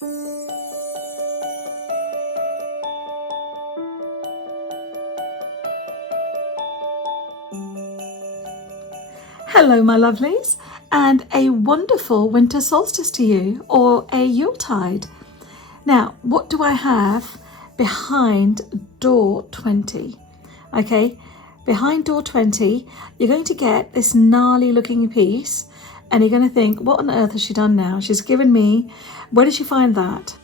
Hello my lovelies, and a wonderful winter solstice to you, or a Yuletide. Now, what do I have behind door 20? Okay, behind door 20, you're going to get this gnarly looking piece, and you're going to think, what on earth has she done now? She's given me, where did she find that?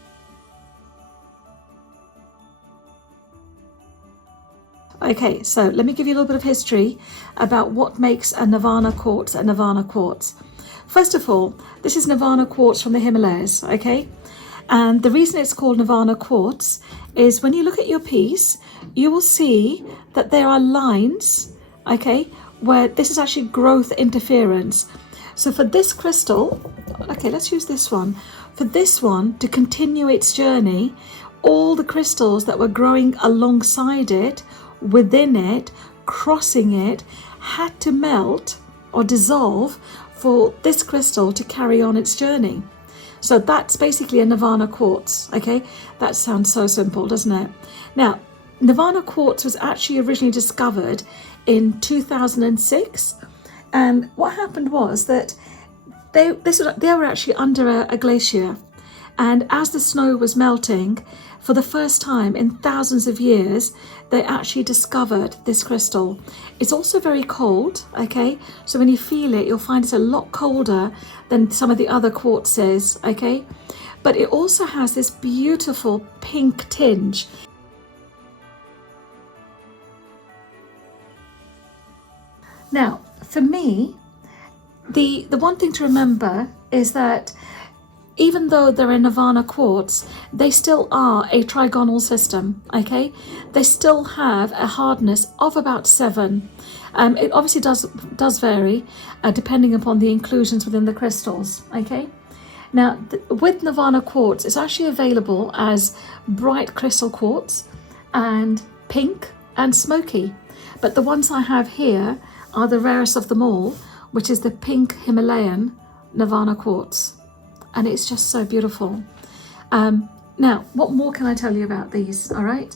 Okay, so let me give you a little bit of history about what makes a Nirvana Quartz a Nirvana Quartz. First of all, this is Nirvana Quartz from the Himalayas, okay? And the reason it's called Nirvana Quartz is when you look at your piece, you will see that there are lines, okay, where this is actually growth interference. So for this crystal, okay, let's use this one. For this one to continue its journey, all the crystals that were growing alongside it, within it, crossing it, had to melt or dissolve for this crystal to carry on its journey. So that's basically a Nirvana Quartz, okay? That sounds so simple, doesn't it? Now, Nirvana Quartz was actually originally discovered in 2006, and what happened was that they were actually under a glacier, and as the snow was melting, for the first time in thousands of years, they actually discovered this crystal. It's also very cold, okay? So when you feel it, you'll find it's a lot colder than some of the other quartzes, okay? But it also has this beautiful pink tinge. Now, for me, the one thing to remember is that even though they're a Nirvana Quartz, they still are a trigonal system, okay? They still have a hardness of about 7. It obviously does vary depending upon the inclusions within the crystals, okay? Now, with Nirvana Quartz, it's actually available as bright crystal quartz and pink and smoky. But the ones I have here are the rarest of them all, which is the pink Himalayan Nirvana Quartz. And it's just so beautiful. Now, what more can I tell you about these, all right?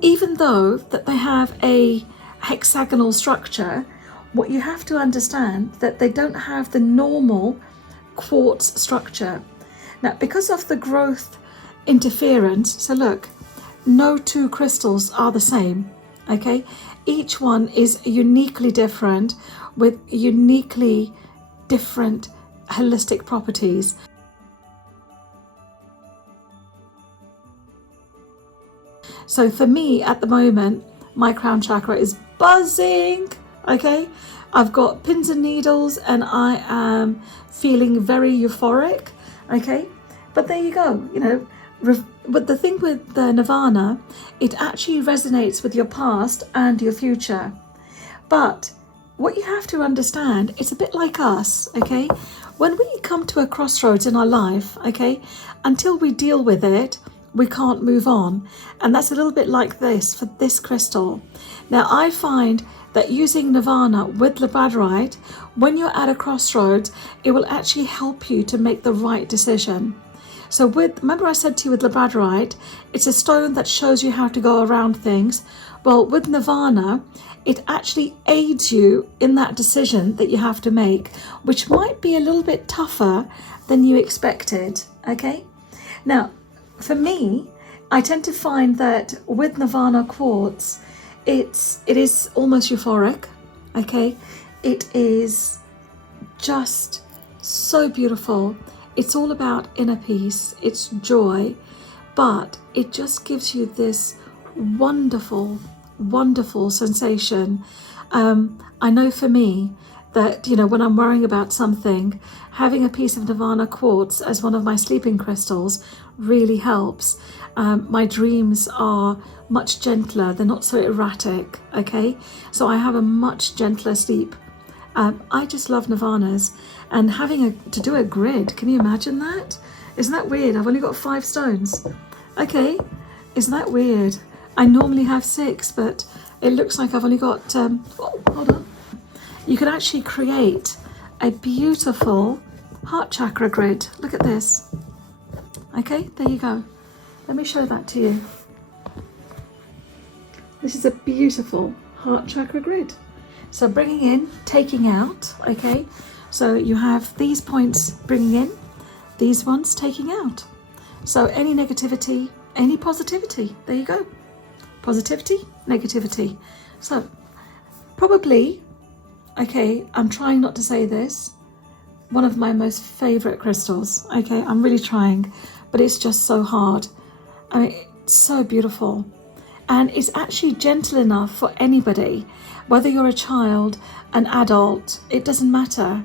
Even though that they have a hexagonal structure, what you have to understand that they don't have the normal quartz structure. Now, because of the growth interference, so look, no two crystals are the same, okay? Each one is uniquely different with uniquely different holistic properties. So for me at the moment, my crown chakra is buzzing, okay? I've got pins and needles and I am feeling very euphoric, okay? But there you go, you know, but the thing with the Nirvana, it actually resonates with your past and your future. But what you have to understand, it's a bit like us, okay? When we come to a crossroads in our life, okay, until we deal with it, we can't move on. And that's a little bit like this for this crystal. Now, I find that using Nirvana with labradorite, when you're at a crossroads, it will actually help you to make the right decision. So remember I said to you with labradorite, it's a stone that shows you how to go around things. Well, with Nirvana, it actually aids you in that decision that you have to make, which might be a little bit tougher than you expected, okay? Now, for me, I tend to find that with Nirvana Quartz, it is almost euphoric, okay? It is just so beautiful. It's all about inner peace, it's joy, but it just gives you this wonderful sensation. I know for me that, you know, when I'm worrying about something, having a piece of Nirvana Quartz as one of my sleeping crystals really helps. My dreams are much gentler, they're not so erratic, okay? So I have a much gentler sleep. I just love Nirvanas, and having to do a grid, can you imagine that? Isn't that weird? I've only got 5 stones. Okay, isn't that weird? I normally have 6, but it looks like I've only got, oh, hold on. You can actually create a beautiful heart chakra grid. Look at this. Okay, there you go. Let me show that to you. This is a beautiful heart chakra grid. So bringing in, taking out, okay? So you have these points bringing in, these ones taking out. So any negativity, any positivity, there you go. Positivity, negativity. So probably, okay, I'm trying not to say this, one of my most favorite crystals, okay? I'm really trying, but it's just so hard. I mean, it's so beautiful. And it's actually gentle enough for anybody, whether you're a child, an adult, it doesn't matter,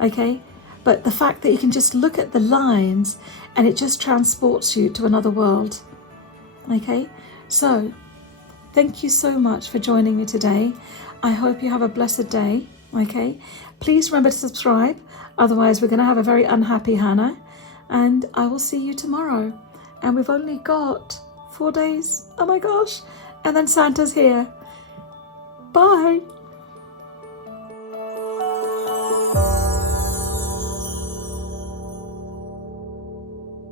okay? But the fact that you can just look at the lines and it just transports you to another world, okay? So, thank you so much for joining me today. I hope you have a blessed day, okay? Please remember to subscribe, otherwise we're going to have a very unhappy Hannah, and I will see you tomorrow. And we've only got 4 days, oh my gosh, and then Santa's here. Bye.